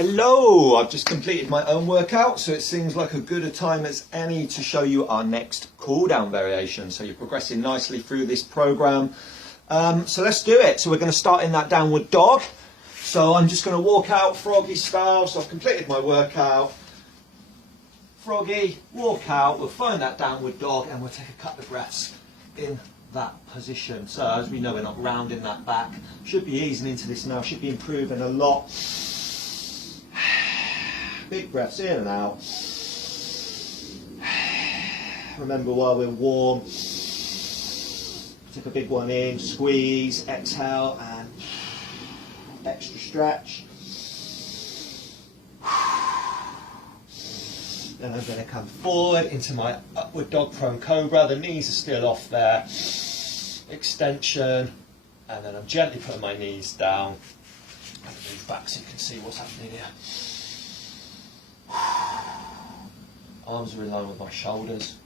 Hello, I've just completed my own workout, so it seems like a good a time as any to show you our next cool down variation. So you're progressing nicely through this program. So let's do it. So we're going to start in that downward dog. So I'm just going to walk out froggy style. So I've completed my workout. Froggy, walk out, we'll find that downward dog and we'll take a couple of breaths in that position. So as we know, we're not rounding that back. Should be easing into this now, should be improving a lot. Big breaths in and out. Remember, while we're warm, take a big one in, squeeze, exhale, and extra stretch. Then I'm going to come forward into my upward dog prone cobra. The knees are still off there. Extension, and then I'm gently putting my knees down. And move back so you can see what's happening here. Arms are in line with my shoulders.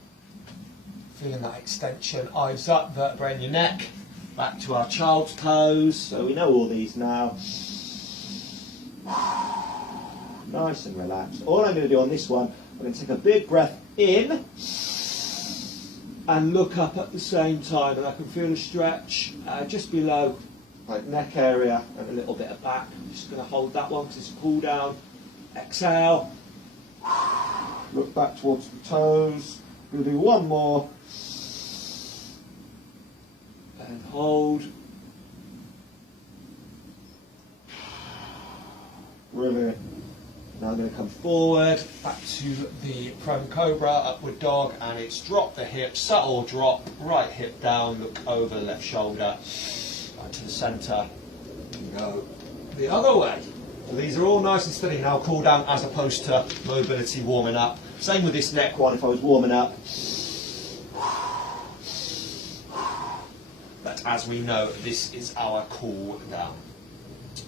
Feeling that extension, eyes up, vertebrae in your neck. Back to our child's pose. So we know all these now. Nice and relaxed. All I'm going to do on this one, I'm going to take a big breath in and look up at the same time, and I can feel a stretch just below my neck area and a little bit of back. I'm just going to hold that one because it's a cool down. Exhale. Look back towards the toes. We'll do one more. And hold. Brilliant. Now I'm going to come forward, back to the prone cobra, upward dog, and it's drop the hip, subtle drop, right hip down, look over left shoulder, back to the centre, and go the other way. So these are all nice and steady now, cool down as opposed to mobility warming up. Same with this neck one if I was warming up. But as we know, this is our cool down.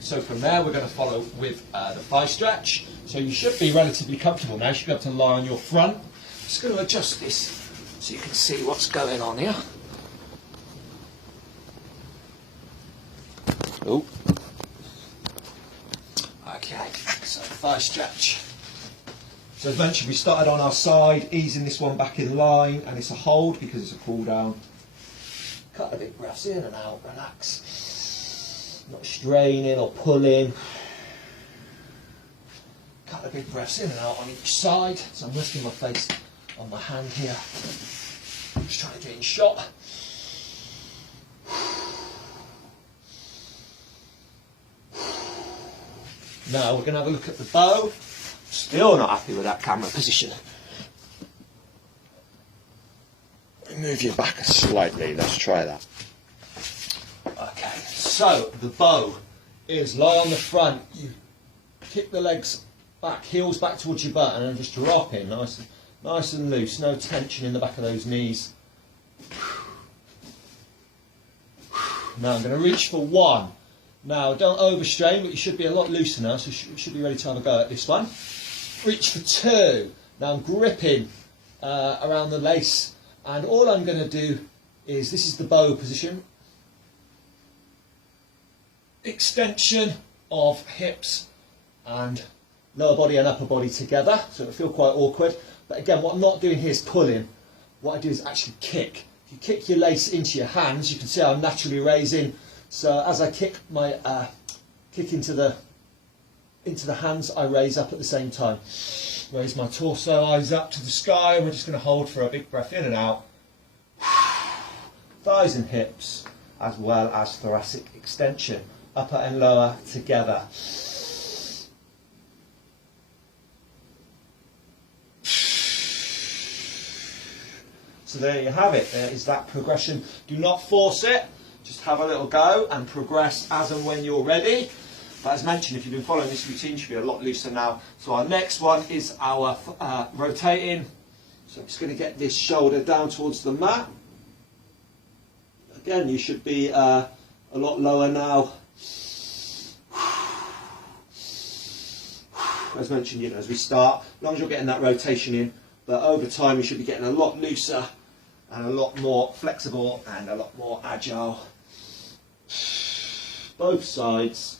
So from there we're going to follow with the thigh stretch. So you should be relatively comfortable now. You should be able to lie on your front. Just going to adjust this so you can see what's going on here. Oh. Okay, so thigh stretch. So as mentioned, we started on our side, easing this one back in line, and it's a hold because it's a cool down. Couple of big breaths in and out, relax. Not straining or pulling. Couple of big breaths in and out on each side. So I'm resting my face on my hand here. I'm just trying to do it in shot. Now we're going to have a look at the bow. Still not happy with that camera position. Move your back slightly, let's try that. Okay, so the bow is lie on the front, you kick the legs back, heels back towards your butt, and then just drop in nice and loose, no tension in the back of those knees. Now I'm going to reach for one. Now don't overstrain, but you should be a lot looser now, so you should be ready to have a go at this one. Reach for two. Now I'm gripping around the lace, and all I'm going to do is, this is the bow position, extension of hips and lower body and upper body together, so it'll feel quite awkward. But again, what I'm not doing here is pulling. What I do is actually kick. If you kick your lace into your hands, you can see I'm naturally raising. So as I kick my kick into the hands, I raise up at the same time. Raise my torso, eyes up to the sky, and we're just going to hold for a big breath in and out. Thighs and hips, as well as thoracic extension, upper and lower together. So there you have it. There is that progression. Do not force it. Just have a little go and progress as and when you're ready. But as mentioned, if you've been following this routine, you should be a lot looser now. So our next one is our rotating. So I'm just going to get this shoulder down towards the mat. Again, you should be a lot lower now. As mentioned, you know, as we start, as long as you're getting that rotation in, but over time you should be getting a lot looser and a lot more flexible and a lot more agile. Both sides.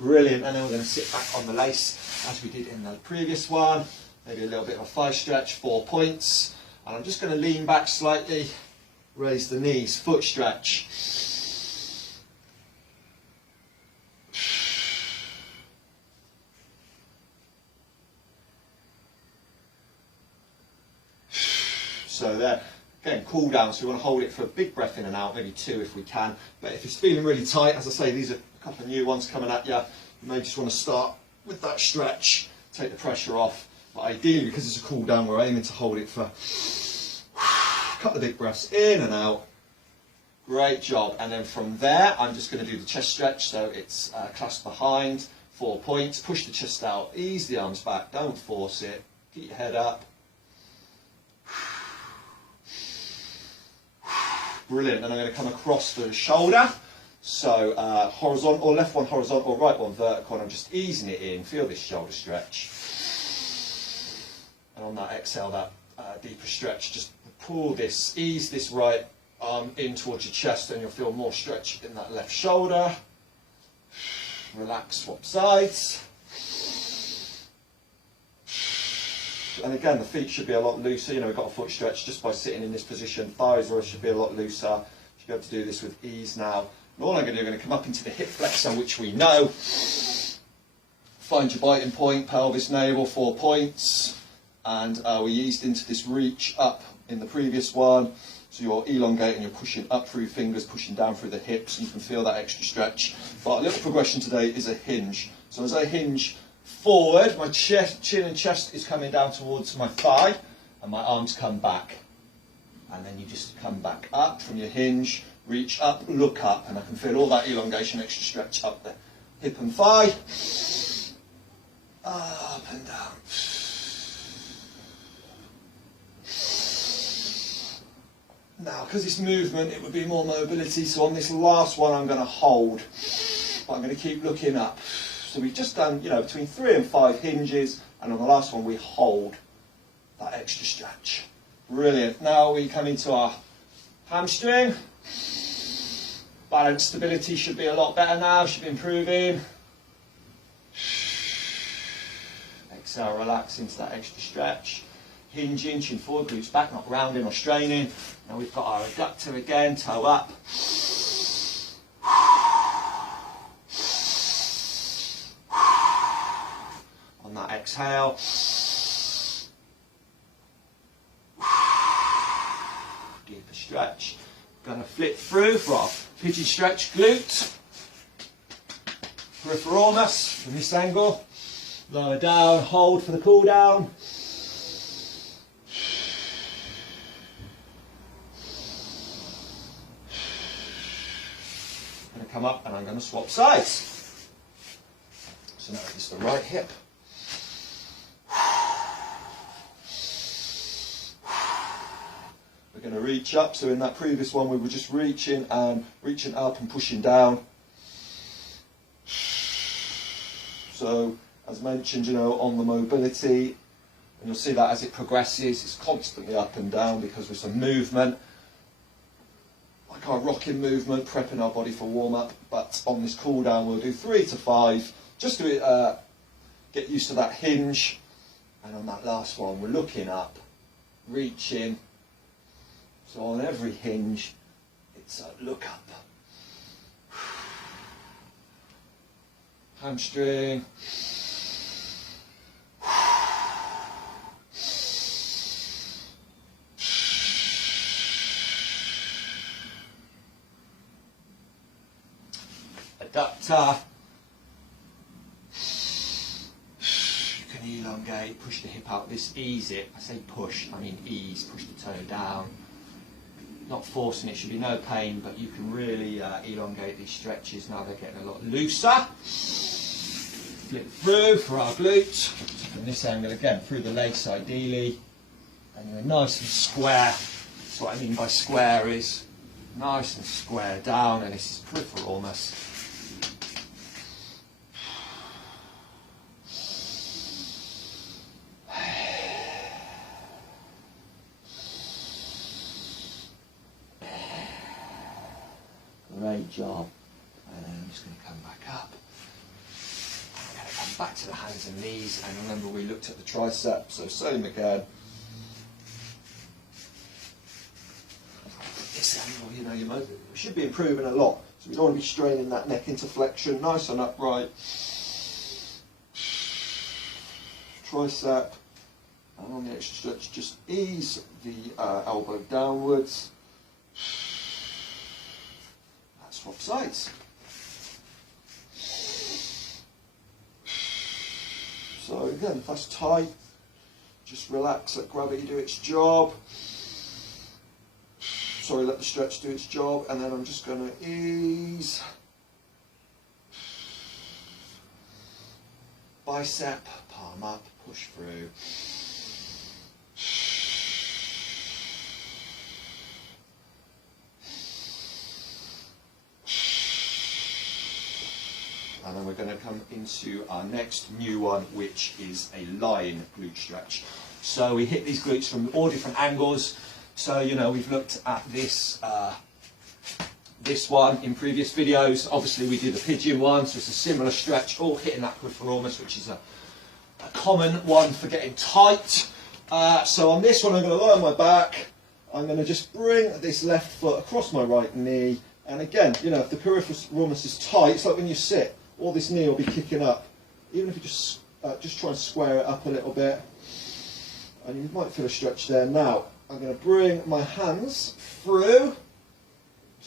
Brilliant, and then we're going to sit back on the lace as we did in the previous one. Maybe a little bit of a 5 stretch, 4 points. And I'm just going to lean back slightly, raise the knees, foot stretch. So there, again, cool down, so we want to hold it for a big breath in and out, maybe 2 if we can. But if it's feeling really tight, as I say, these are a couple of new ones coming at you. You may just want to start with that stretch, take the pressure off. But ideally, because it's a cool down, we're aiming to hold it for a couple of big breaths in and out. Great job. And then from there, I'm just going to do the chest stretch. So it's clasped behind, 4 points. Push the chest out, ease the arms back, don't force it. Get your head up. Brilliant. And I'm going to come across the shoulder. So horizontal, or left one horizontal, right one vertical, and I'm just easing it in. Feel this shoulder stretch. And on that exhale, that deeper stretch, just pull this, ease this right arm in towards your chest, and you'll feel more stretch in that left shoulder. Relax, swap sides. And again, the feet should be a lot looser. You know, we've got a foot stretch just by sitting in this position. Thighs should be a lot looser. You should be able to do this with ease now. And all I'm going to do, I'm going to come up into the hip flexor, which we know. Find your biting point, pelvis, navel, 4 points. And we eased into this reach up in the previous one. So you're elongating, you're pushing up through fingers, pushing down through the hips, and you can feel that extra stretch. But a little progression today is a hinge. So as I hinge forward, my chin and chest is coming down towards my thigh, and my arms come back. And then you just come back up from your hinge, reach up, look up, and I can feel all that elongation, extra stretch up the hip and thigh. Up and down. Now, because it's movement, it would be more mobility, so on this last one I'm going to hold, but I'm going to keep looking up. So we've just done, you know, between 3 and 5 hinges, and on the last one we hold that extra stretch. Brilliant. Now we come into our hamstring. Balance stability should be a lot better now, should be improving. Exhale, relax into that extra stretch. Hinging, chin forward, glutes back, not rounding or straining. Now we've got our adductor again, toe up. On that exhale. Deeper stretch. Going to flip through for our pigeon stretch glute. Piriformis from this angle. Lower down, hold for the cool down. I'm going to come up and I'm going to swap sides. So now it's the right hip. We're going to reach up. So in that previous one, we were just reaching up and pushing down. So as mentioned, you know, on the mobility, and you'll see that as it progresses, it's constantly up and down because with some movement, like our rocking movement, prepping our body for warm-up. But on this cool down, we'll do 3 to 5, just to get used to that hinge. And on that last one, we're looking up, reaching. So on every hinge, it's a look up. Hamstring. Adductor. You can elongate, push the hip out. This ease it. I say push, I mean ease. Push the toe down. Not forcing it, should be no pain, but you can really elongate these stretches. Now they're getting a lot looser. Flip through for our glute. From this angle again, through the legs ideally. And you're nice and square. That's what I mean by square is nice and square down, and this is piriformis. Great job. And then I'm just going to come back up. back to the hands and knees, and remember we looked at the tricep, so same again. This angle, you know, you should be improving a lot, so we don't want to be straining that neck into flexion, nice and upright. Tricep, and on the extra stretch, just ease the elbow downwards. Swap sides. So again, if that's tight, just relax, let gravity do its job. Sorry, let the stretch do its job, and then I'm just going to ease. Bicep, palm up, push through. And then we're going to come into our next new one, which is a lying glute stretch. So we hit these glutes from all different angles. So, you know, we've looked at this this one in previous videos. Obviously we did the pigeon one, so it's a similar stretch, all hitting that piriformis, which is a common one for getting tight. So on this one I'm going to lie on my back. I'm going to just bring this left foot across my right knee. And again, you know, if the piriformis is tight, it's like when you sit, all this knee will be kicking up. Even if you just try and square it up a little bit, and you might feel a stretch there. Now, I'm going to bring my hands through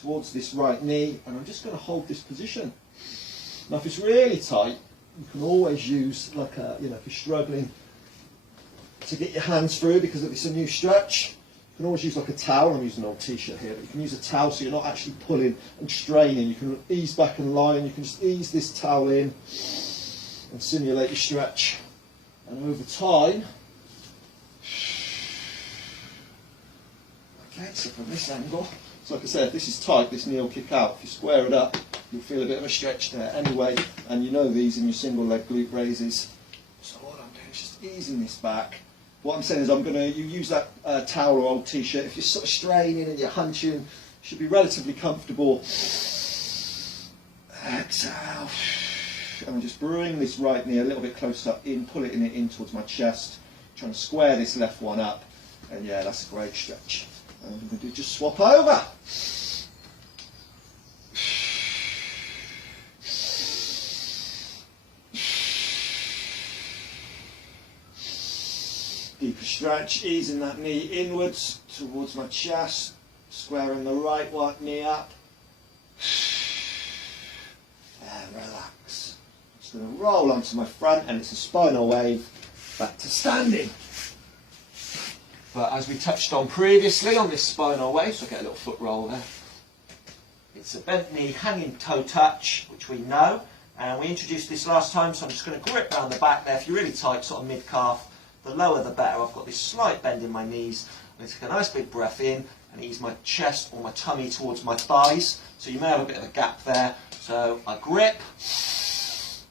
towards this right knee, and I'm just going to hold this position. Now, if it's really tight, you can always use, like a, you know, if you're struggling to get your hands through because it's a new stretch, you can always use like a towel. I'm using an old t-shirt here, but you can use a towel so you're not actually pulling and straining. You can ease back and lie, and you can just ease this towel in and simulate your stretch. And over time, okay, so from this angle, so like I said, if this is tight, this knee will kick out. If you square it up, you'll feel a bit of a stretch there anyway, and you know these in your single leg glute raises. So what I'm doing is just easing this back. What I'm saying is you use that towel or old t-shirt. If you're sort of straining and you're hunching, you should be relatively comfortable. Exhale. And just bring this right knee a little bit closer in, pull it in towards my chest. Trying to square this left one up. And yeah, that's a great stretch. And I'm going to just swap over. Deeper stretch, easing that knee inwards towards my chest, squaring the right one knee up. And relax. Just going to roll onto my front, and it's a spinal wave back to standing. But as we touched on previously on this spinal wave, so I get a little foot roll there. It's a bent knee, hanging toe touch, which we know. And we introduced this last time, so I'm just going to grip around the back there. If you're really tight, sort of mid-calf, the lower the better. I've got this slight bend in my knees. I'm going to take a nice big breath in and ease my chest or my tummy towards my thighs. So you may have a bit of a gap there. So I grip, ease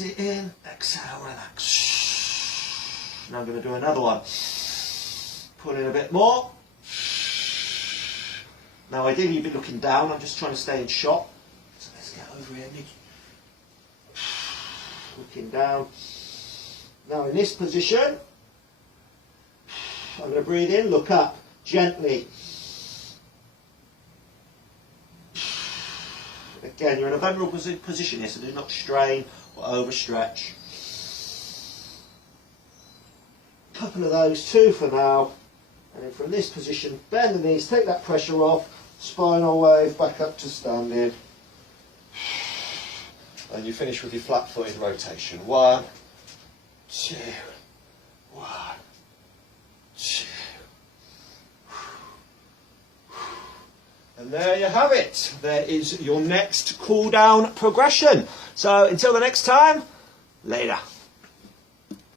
it in, exhale, relax. Now I'm going to do another one. Pull in a bit more. Now ideally you'd be looking down. I'm just trying to stay in shot. So let's get over here, Nick. Looking down. Now in this position, I'm going to breathe in, look up, gently. Again, you're in a vulnerable position here, so do not strain or overstretch. A couple of those, 2 for now. And then from this position, bend the knees, take that pressure off, spinal wave, back up to standing. And you finish with your flat-footed rotation. 1, 2, 1, 2. And there you have it. There is your next cool down progression. So until the next time, later.